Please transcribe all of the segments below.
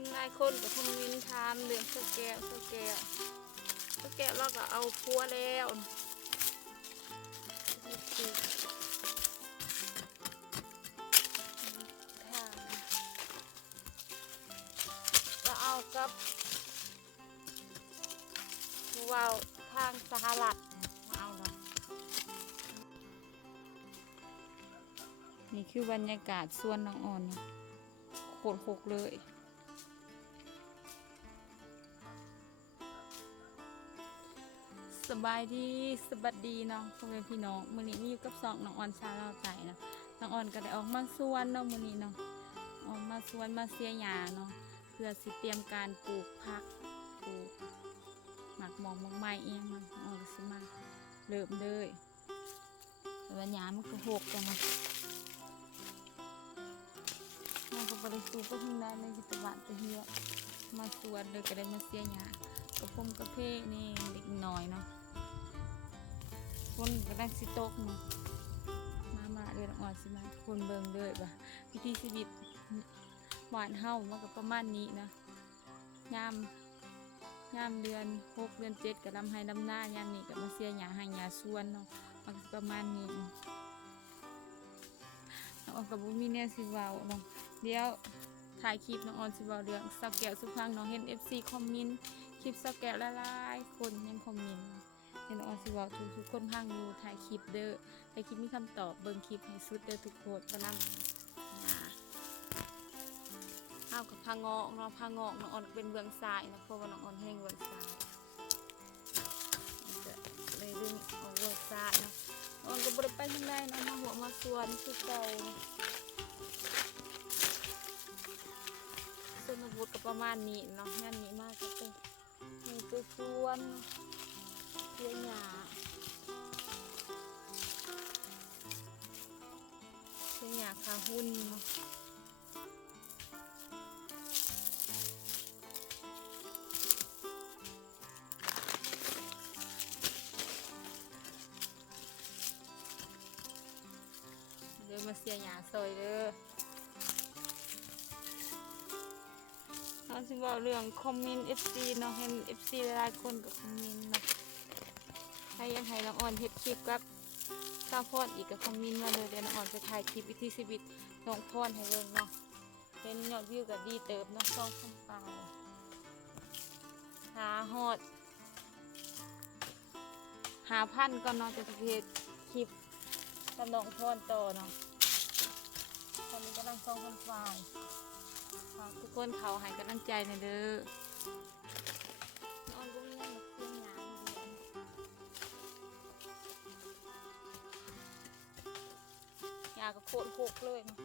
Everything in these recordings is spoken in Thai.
นหลายคนกับคอมเมนต์ถามเรื่องสแกวเราก็เอาพัวแล้วเราเอากับว้าวทางสหรัฐมาเอาเนาะนี่คือบรรยากาศสวนน้องอ่อนโคตรหกเลยสบายดีสบัดดีเนาะพ่อแม่พี่น้องมื้อนี้มีอยู่กับสองน้องอ่อนชาลาวใจนะน้องอ่อนก็ได้ออกมาสวนเนาะมื้อนี้เนาะออกมาสวนมาเสียหญ้าเนาะเพื่อสิเตรียมการปลูกผักปลูกหมักหมองหมักไม้เองเนาะอ่อนสิมาเริ่มเลยแต่ว่าหญ้ามันก็หกกันเนาะเราก็บริสุทธิ์ก็ทิ้งได้เลยที่ตะวันตะเฮียมาสวนเลยก็ได้มาเสียหญ้ากระพงกระเพาะนี่เล็กน้อยเนาะคนกำลังสิตกเนาะมาเดือนอ่อนสิมาคนเบิ่งเลยว่ะวิธีชีวิตหวานเฮามันก็ประมาณนี้นะยามเดือน6 เดือน 7ก็ลำไห้ลำหน้ายามนี้ก็มาเสียหญ้าให้หญ้าสวนเนาะมันก็ประมาณนี้น้องอ่อนกับบุมีเนี่ยสิเว้าเนาะเดี๋ยวถ่ายคลิปน้องอ่อนสิเว้าเรื่องสักแก้วสุพรรณน้องเห็น FC คอมเมนต์คลิปสักแก้วหลายๆคนยังคอมเมนต์เห็นน้องอ่อนสิเว้าทุกคนพังอยู่ถ่ายคลิปเด้อถ่ายคลิปมีคำตอบเบิ่งคลิปให้สุดเด้อทุกคนบ่นำเอากับพางอกเนาะพางอกน้องอ่อนเป็นเบื้องซ้ายนะเพราะว่าน้องอ่อนแห้งเบื้องซ้ายเลยดึงเอาเบื้องซ้ายเนาะอ่อนก็บ่ได้ไปทางใดเนาะมาหัวมาสวนคือเก่าส่วนบุตรก็ประมาณนี้เนาะงานนี้มากก็เป็นมีตัวสวนเสียหญ้าคาหุ่นเนาะเดี๋ยวมาเสียหญ้าซอยเด้อเราจะบอกเรื่องคอมเมนต์ FC เนาะเห็น FC หลายคนกับคอมเมนต์เนาะให้ยังให้น้องอ่อนเฮ็ดคลิปกับสาวพรอีกกับคอมเมนต์มาเลยเดี๋ยวน้องอ่อนจะถ่ายคลิปวิธีชีวิตน้องพรให้เบิ่งเนาะเป็นยอดวิวกับดีเติบเนาะ2,000 ปลายหาฮอด5,000ก่อนเนาะจะเฮ็ดคลิปกับน้องพรต่อเนาะตอนนี้กำลัง2,000 ปลายทุกคนเขาให้กำลังใจในเด้อนอนก็ไม่ยังเพียงหยาหยาก็โคตรหกเลยนะ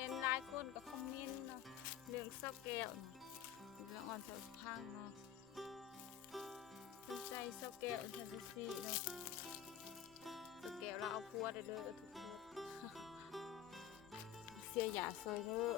เห็นหลายคนกับคอมเมนต์เนาะเรื่องเศร้าแก้วเนาะเรื่องอ่อนเศร้าพังเนาะสนใจเศร้าแก้วฉันจะซีเนาะเศร้าแก้วเราเอาพัวได้เลยทุกคนเสียหยาซอยเด้อ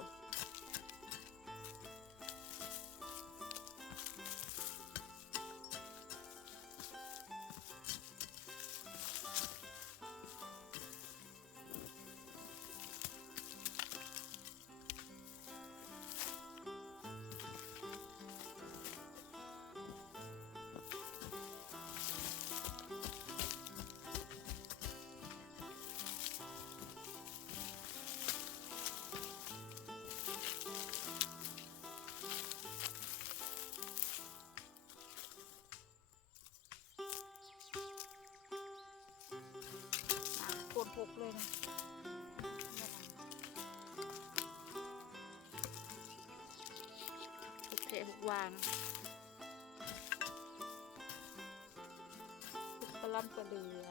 โคตรหกเลยนะโอเคทุกวางทุกปลำปลาเหลือ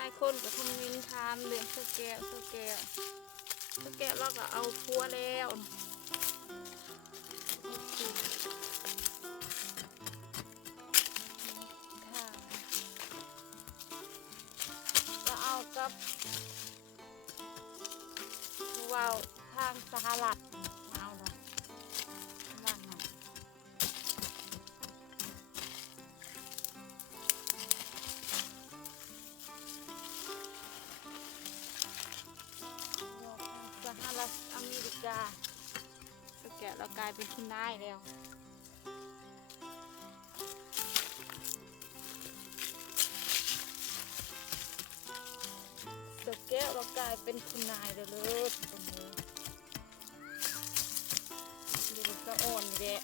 ลายคนก็คอมเมนต์ถามเรื่องสแกวเราก็เอาพัวแล้วค่ะก็เอากับว้าวทางสหรัฐเอาเนาะบ้านเนาะสหรัฐอเมริกาสแกะเรากลายเป็นคุณนายแล้วสแกะเรากลายเป็นคุณนายแล้วเลยตรงนี้ดูสะอ่อนแยะ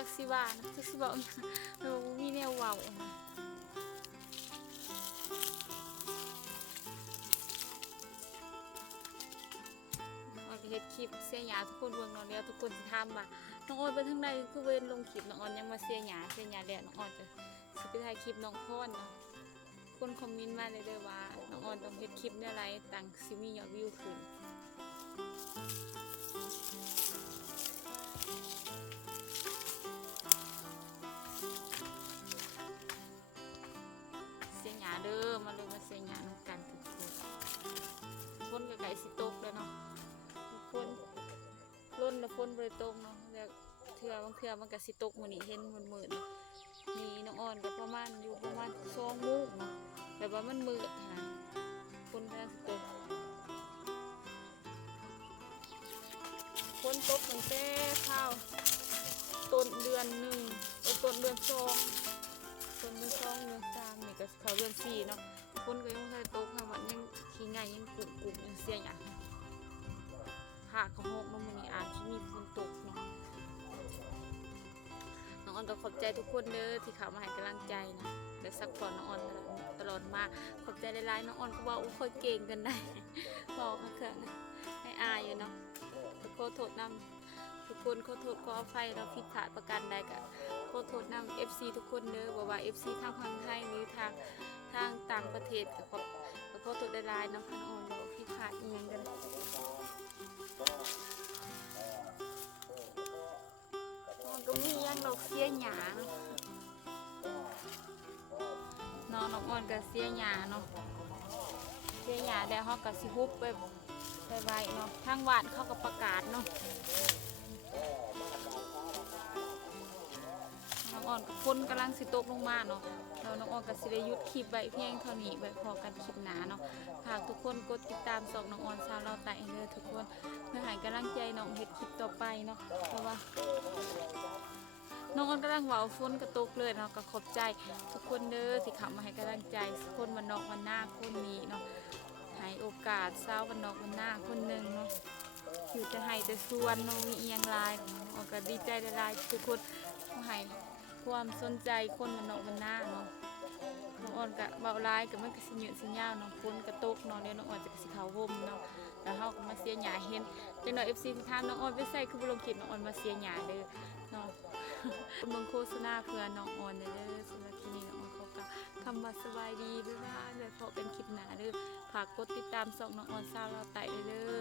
จักสิว่านะจักสิบอกเรามีแนวเว้านะเราจะเฮ็ดคลิปเสียหยาทุกคนเบิ่งเนาะแล้วทุกคนสิถามว่าน้องออนไปทางใดคือเว้นลงคลิปน้องออนยังมาเสียหยาแล้วน้องออนจะสิไปถ่ายคลิปน้องพรเนาะคนคอมเมนต์มาเลยเด้อว่าน้องออนต้องเฮ็ดคลิปแนวไรต่างสิมียอดวิวขึ้นเด้อมาเลยมาเสียหยาน้ำกันทุกคนฝนกับไก่สิตกแล้วเนาะฝนล้นแล้วฝนบริตกเนาะแล้วบางเทื่อมันกับสิตกมื้อนี้เห็นมืดๆนี่น้องอ่อนก็ประมาณอยู่ประมาณ2 โมงเนาะแบบว่ามันมืดนะฝนกำลังสิตกฝนตกตั้งแต่ข้าวต้นเดือน1ต้นเดือน2ต้นเดือน2เดือน3นี่ก็เขาเดือน4เนาะฝนก็ยังไม่เคยตกค่ะวันยังขี้ไงยังกลุ่มยังเสียอย่างผ่าเขาหกน้ำมันนี่อาจจะมีฝนตกเนาะน้องออนก็ขอบใจทุกคนเด้อที่เข้ามาให้กำลังใจนะและซัพพอร์ตน้องออนตลอดมาขอบใจหลายๆน้องออนก็ว่าค่อยเก่งกันได้บอกค่ะเครื่องให้อายอยู่เนาะขอโทษนำทุกคนขอโทษขออภัยเราผิดพลาดประการใดก็ขอโทษนำ FC ทุกคนเด้อว่า FC ทางฝั่งไทยหรือทางต่างประเทศก็ขอโทษหลายๆน้องพันอ่อนเราผิดพลาดอีกกันก็มียังเราเสียหยาน้องอ่อนก็เสียหยาเนาะเสียหยาเดี๋ยวเขาก็สิฮุบไปไวๆเนาะทางวัดเขาก็ประกาศเนาะน้องอ่อนกับฝนกำลังสิตกลงมาเนาะแล้วน้องอ่อนกับสิได้หยุดคลิปไว้เพียงเท่านี้ไว้พอกันคลิปหนาเนาะฝากทุกคนกดติดตามส่องน้องอ่อนชาวเราไต่เลยทุกคนเพื่อให้กำลังใจน้องเฮ็ดคลิปต่อไปเนาะเพราะว่าน้องอ่อนกำลังเว้าฝนกระตกเลยเนาะก็ขอบใจทุกคนเด้อที่เข้ามาให้กำลังใจคนวันนอกวันหน้าคนนี้เนาะให้โอกาสสาววันนอกวันหน้าคนหนึ่งเนาะอยู่จะให้แต่ส่วนน้องมีเอียงลายน้องก็ดีใจหลายๆทุกคนให้ความสนใจคนวันนอกวันหน้าเนาะน้องอ่อนกับเบาลายกับมันก็สิเหยื่อสิยาวเนาะฝนกระตกเนาะเดี๋ยวน้องอ่อนจะสิเขาห่มเนาะแล้วเฮาก็มาเสียหยาเห็นจังหน่อย FC ที่ถามน้องอ่อนไปใส่คือบ่ลงคลิปน้องอ่อนมาเสียหยาเด้อเนาะเบิ่งโฆษณาเพื่อน้องอ่อนเด้อสำหรับที่นี่น้องอ่อนขอกล่าวคำว่าสบายดีด้วยนะเดี๋ยวพบกันคลิปหน้าเด้อฝากกดติดตามช่องน้องอ่อนสาวเราไต่เด้อ